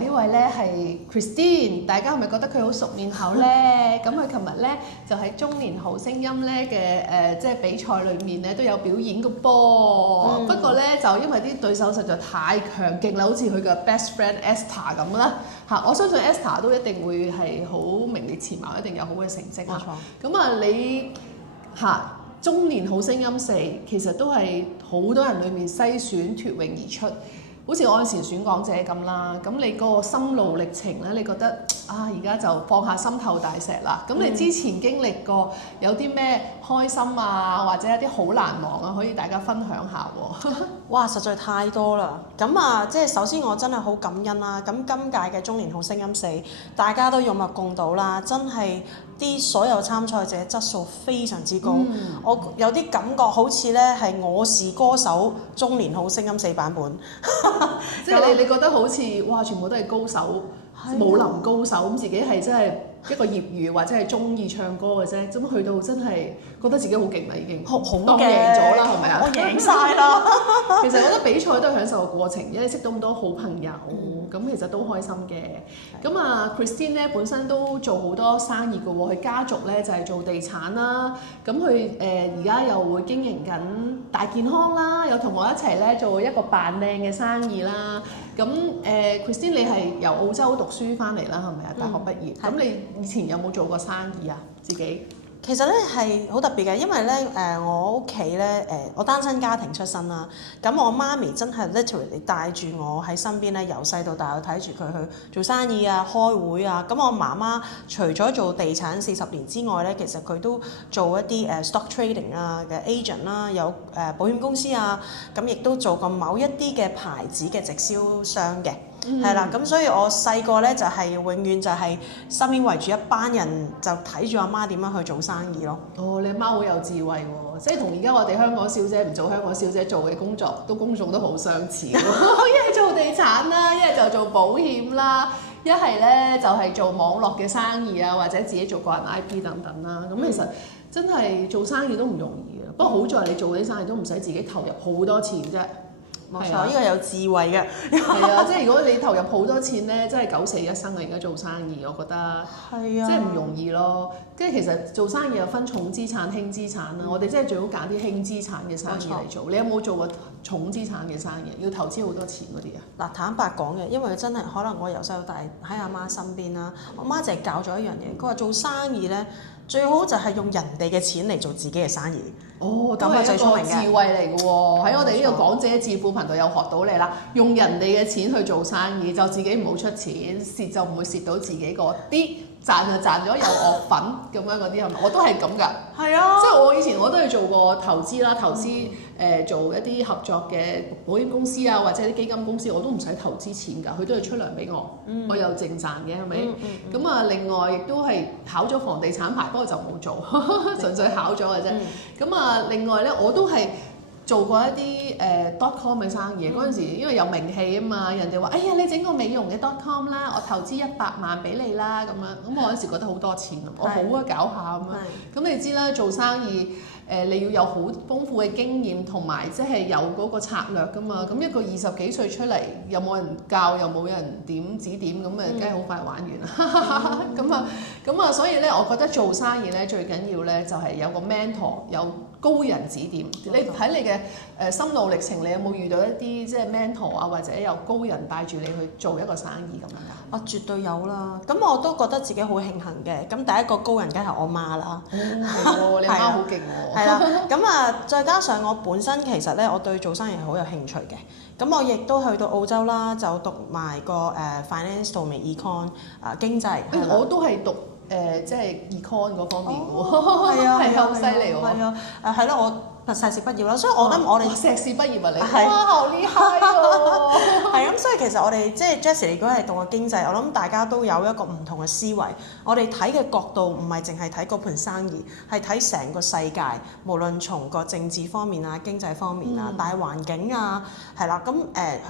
呢位咧係 Christine， 大家係咪覺得佢好熟面口咧？咁佢琴日咧就喺中年好聲音咧嘅即係比賽裏面咧都有表演嘅噃。不過咧就因為啲對手實在太強勁啦，好似佢嘅 best friend Esther 咁啦嚇，我相信 Esther 都一定會係好名列前茅，一定有好嘅成績啦。冇錯。咁啊你嚇中年好聲音4其實都係好多人裏面篩選脫穎而出。好似我嗰時選港姐咁啦，咁你個心路歷程咧，你覺得啊而家就放下心頭大石啦。咁你之前經歷過有啲咩開心啊，或者有啲好難忘啊，可以大家分享下喎。哇，實在太多啦！咁啊，即係首先我真係好感恩啦。咁今屆嘅中年好聲音4，大家都有目共睹啦，真係啲所有參賽者質素非常之高。我有啲感覺好似咧係《我是歌手》中年好聲音4版本。即係你覺得好似哇，全部都係高手，武林高手咁，自己係真係一個業餘或者係中意唱歌嘅啫，咁去到真係覺得自己好勁啦，已經當贏咗啦，係咪啊？我贏晒啦！其實我覺得比賽都係享受個過程，因為識到咁多好朋友，咁其實都開心嘅。咁啊 Christine 咧本身都做好多生意嘅喎，佢家族咧就係做地產啦，咁佢而家又會經營緊大健康啦，又同我一齊咧做一個扮靚嘅生意啦。咁Christine 你係由澳洲讀書翻嚟啦，係咪啊？大學畢業。咁你以前有冇做過生意啊？自己？其實咧係好特別嘅，因為咧我屋企咧我單親家庭出身啦，咁我媽咪真係 literally 帶住我喺身邊咧，由細到大我睇住佢去做生意啊、開會啊。咁我媽媽除咗做地產40年之外咧，其實佢都做一啲stock trading 啊嘅 agent 啦，有保險公司啊，咁亦都做過某一啲嘅牌子嘅直銷商嘅。係啦，咁所以我細個咧就係永遠就係身邊圍住一班人，就睇住阿媽點樣去做生意咯。哦，你阿媽好有智慧喎，即係同而家我哋香港小姐唔做香港小姐做嘅工作，工種都好相似。一係做地產啦，一係就做保險啦，一係咧就係做網絡嘅生意啊，或者自己做個人 IP 等等啦。咁其實真係做生意都唔容易嘅，不過好在你做啲生意都唔使自己投入好多錢啫。冇錯，呢個有智慧嘅。係啊，即係如果你投入好多錢咧，真係九死一生啊！而家做生意，我覺得係啊，即係唔容易咯。跟住其實做生意又分重資產、輕資產啦。我哋真係最好揀啲輕資產嘅生意嚟做。你有冇做過重資產嘅生意？要投資好多錢嗰啲啊？嗱，坦白講嘅，因為真係可能我由細到大喺阿媽身邊啦，我媽就係教咗一樣嘢，佢話做生意咧最好就係用人哋嘅錢嚟做自己嘅生意。哦，都係一個智慧嚟嘅喎，喺我哋呢個港姐致富頻道有學到你啦。用人哋嘅錢去做生意，就自己唔好出錢，蝕就唔會蝕到自己嗰啲，賺就賺咗有惡粉咁樣嗰啲係咪？我都係咁㗎。係啊，即係我以前我都係做過投資啦，投資做一啲合作嘅保險公司啊，或者啲基金公司，我都唔使投資錢㗎，佢都係出糧俾我，我有淨賺嘅係咪？咁啊，另外亦都係考咗房地產牌，不過就冇做，純粹考咗嘅啫。咁啊，另外咧我都係做過一啲.com 嘅生意。嗰陣時因為有名氣啊嘛，人哋話：哎呀，你整個美容嘅.com 啦，我投資100萬俾你啦咁樣。咁我嗰陣時覺得好多錢，我好啊搞下咁樣。咁你知啦，做生意你要有好豐富嘅經驗同埋即係有嗰個策略㗎嘛。咁一個20幾歲出嚟，又冇人教，又冇人點指點，咁啊梗係好快玩完啦。咁啊，所以咧，我覺得做生意咧最緊要咧就係有個 mentor， 有高人指點。你睇你嘅心路歷程，你有冇遇到一啲即係 mentor 啊，或者有高人帶住你去做一個生意咁樣㗎？我絕對有啦，咁我都覺得自己好慶幸嘅。咁第一個高人梗係我媽啦。係喎，你媽好勁喎。係啦，咁啊，再加上我本身其實咧，我對做生意係好有興趣嘅。咁我亦都去到澳洲啦，就讀埋個finance 同埋 econ 經濟。我都係讀即係 econ 嗰方面嘅喎。係啊，係好犀利喎。係啊，係咯，我碩士畢業啦，所以我覺得我哋碩士畢業啊你。哇，好厲害喎！係咁，所以其實我哋即係 Jessie，如果係讀過經濟，我諗大家都有一個唔同嘅思維。我哋睇嘅角度唔係淨係睇嗰盤生意，係睇成個世界，無論從個政治方面啊、經濟方面啊、大環境啊，係啦，咁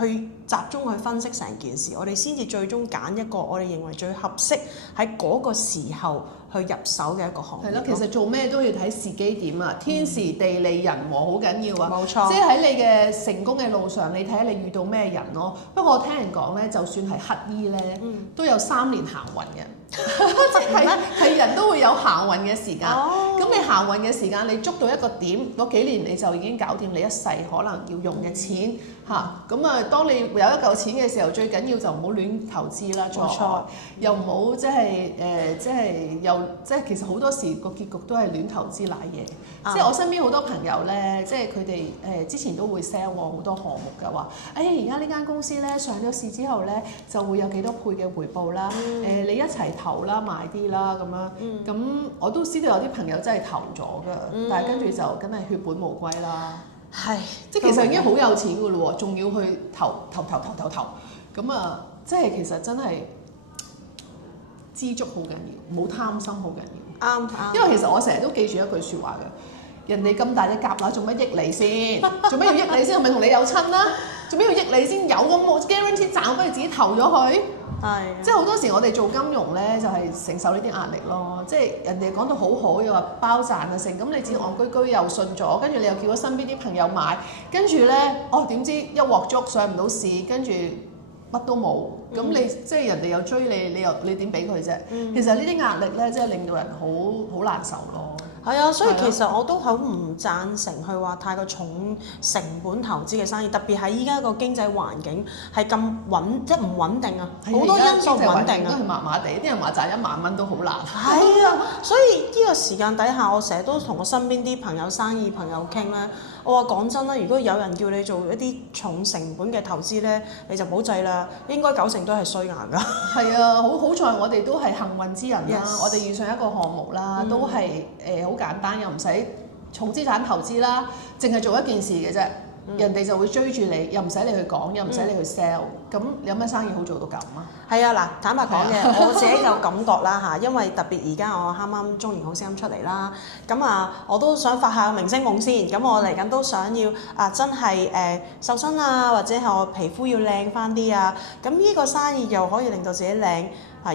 去集中去分析成件事，我哋先至最終揀一個我哋認為最合適喺嗰個時候去入手嘅一個行業。係咯，其實做咩都要睇時機點啊，天時地利人和好緊要啊。冇錯。即係喺你嘅成功嘅路上，你睇下你遇到咩人咯。不過我聽人講咧，就算係乞衣咧，都有3年行運嘅。即係人都會有行運嘅時間。咁你行運嘅時間，你捉到一個點，嗰幾年你就已經搞掂你一世可能要用嘅錢嚇。咁啊，當你有一嚿錢嘅時候，最緊要就唔好亂投資啦。冇錯。又唔好即係其實好多時個結局都係亂投資賴嘢。即係我身邊好多朋友咧，即係佢哋之前都會 sell 我好多項目㗎，話而家呢間公司咧上咗市之後咧就會有幾多倍嘅回報啦。你一齊投啦，買啲啦咁樣。咁我都知道有啲朋友真係投咗㗎，但係跟住就梗係血本無歸啦。係，即係其實已經好有錢㗎咯喎，仲要去投。咁啊，即係其實真係知足好緊要，唔好貪心好緊要。啱。因為其實我成日都記住一句説話嘅，人哋咁大隻蛤乸，做乜益你先？做咩要益你先？係咪同你有親啦？做咩要益你先？有咁冇 guarantee 賺，不如自己投咗佢。係。即係好多時我哋做金融咧，就係承受呢啲壓力咯。即係人哋講到好好，又話包賺啊成，咁你自己戇居居又信咗，跟住你又叫咗身邊啲朋友買，跟住咧點知一鑊粥上唔到市，跟住乜都冇，咁你即係人哋又追你，你點俾佢啫？其實呢啲壓力咧，即係令到人好難受咯。係啊，所以其實我都好唔贊成去話太過重成本投資嘅生意，特別係依家個經濟環境係咁即係唔穩定啊，好多因素唔穩定啊，都係麻麻地，啲人話賺1萬蚊都好難。係啊，所以呢個時間底下，我成日都同我身邊啲朋友、生意朋友傾咧，我話講真啦，如果有人叫你做一啲重成本嘅投資咧，你就唔好制啦，應該90%都係衰硬㗎。係啊，好彩我哋都係幸運之人啦，我哋遇上一個項目啦，都係好簡單，又唔使重資產投資啦，淨係做一件事嘅啫，人哋就會追住你，又唔使你去講，又唔使你去 sell，咁有咩生意好做到咁啊？係啊，嗱，坦白講嘅，我自己有感覺啦嚇，因為特別而家我啱啱中年好聲音出嚟啦，咁我都想發下明星夢先，咁我嚟緊都想要真係瘦身啊，或者係我皮膚要靚翻啲啊，咁呢個生意又可以令到自己靚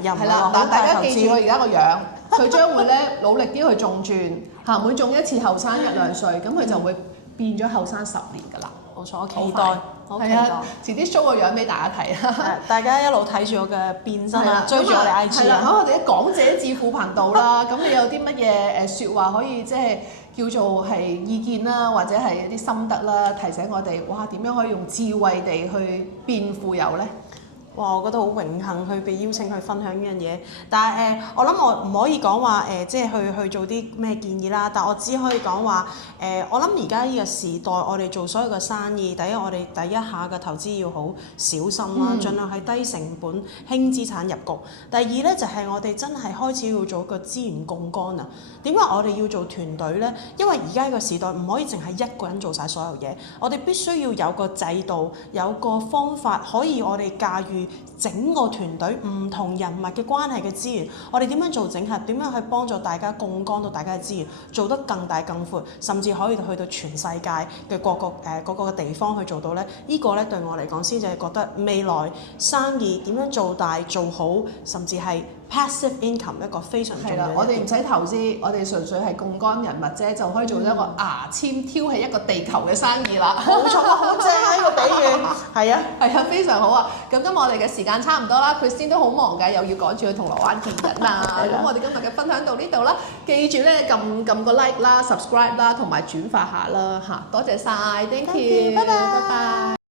又唔係話好大投資。大家記住佢而家個樣，佢將會咧努力啲去中轉嚇，每中一次後生1-2歲，咁佢就會變咗後生10年㗎啦。冇錯，我期待。係啊，遲啲 show 個樣俾大家睇啊！大家一路睇住我嘅變身啦，追住我哋 IG 啦。喺我哋嘅港姐致富頻道啦，咁你有啲乜嘢説話可以即係叫做係意見啦，或者係一啲心得啦，提醒我哋哇點樣可以用智慧地去變富有咧？哇！我覺得好榮幸去被邀請去分享呢樣嘢，但係我諗我唔可以講話即係去做啲咩建議啦。但我只可以講話我諗而家呢個時代，我哋做所有嘅生意，第一我哋第一下嘅投資要好小心啦，盡量係低成本、輕資產入局。第二咧就係我哋真係開始要做個資源槓桿啊！點解我哋要做團隊咧？因為而家呢個時代唔可以淨係一個人做晒所有嘢，我哋必須要有個制度、有個方法，可以我哋駕馭整個團隊唔同人物嘅關係嘅資源，我哋點樣做整合？點樣去幫助大家槓桿到大家嘅資源，做得更大更闊，甚至可以去到全世界嘅各個地方去做到咧？呢個咧對我嚟講先至係覺得未來生意點樣做大做好，甚至係passive income 一個非常重要嘅。我哋唔使投資，我哋純粹係槓桿人物啫，就可以做一個牙籤挑起一個地球嘅生意啦。冇錯啊，好正啊！呢個比喻係啊，非常好啊！咁今日我哋嘅時間差唔多啦，佢先都好忙㗎，又要趕住去銅鑼灣見人啊！咁我哋今日嘅分享到呢度啦，記住咧撳個 like 啦、subscribe 啦，同埋轉發下啦嚇，多謝晒 thank you，拜拜。